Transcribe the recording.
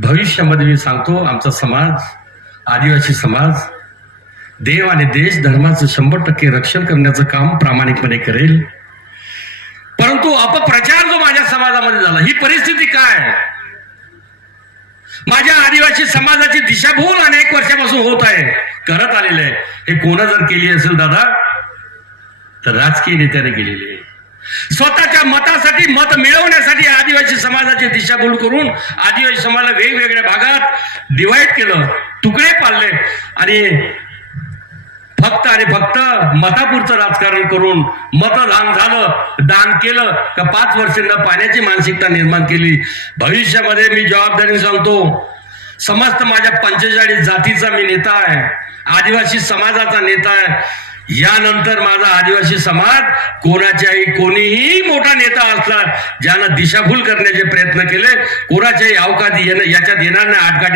भविष्यामध्ये मी सांगतो आमचा समाज आदिवासी समाज देव आणि देश धर्माचं शंभर टक्के रक्षण करण्याचं काम प्रामाणिकपणे करेल. परंतु अपप्रचार जो माझ्या समाजामध्ये झाला ही परिस्थिती काय? माझ्या आदिवासी समाजाची दिशाभूल अनेक वर्षापासून होत आहे करत आलेले आहे. हे कोण जर केली असेल दादा तर राजकीय नेत्याने केलेली आहे. स्वतःच्या मतासाठी मत मिळवण्यासाठी आदिवासी समाजाची दिशाभूल करून आदिवासी समाजाला वेगवेगळ्या भागात डिवाइड केलं तुकडे पाडले आणि फक्त आणि फक्त मतापुरचं राजकारण करून मतदान झालं दान केलं का पाच वर्षांना पाण्याची मानसिकता निर्माण केली. भविष्यामध्ये मी जबाबदारी सांगतो समस्त माझ्या पंचेचाळीस जातीचा मी नेता आहे आदिवासी समाजाचा नेता आहे. यानंतर माझा आदिवासी समाज कोणाच्याही कोणीही मोठा नेता असला ज्यानं दिशाभूल करण्याचे प्रयत्न केले कोणाच्याही अवकाधी येणं याच्यात येणार नाही आटकाठी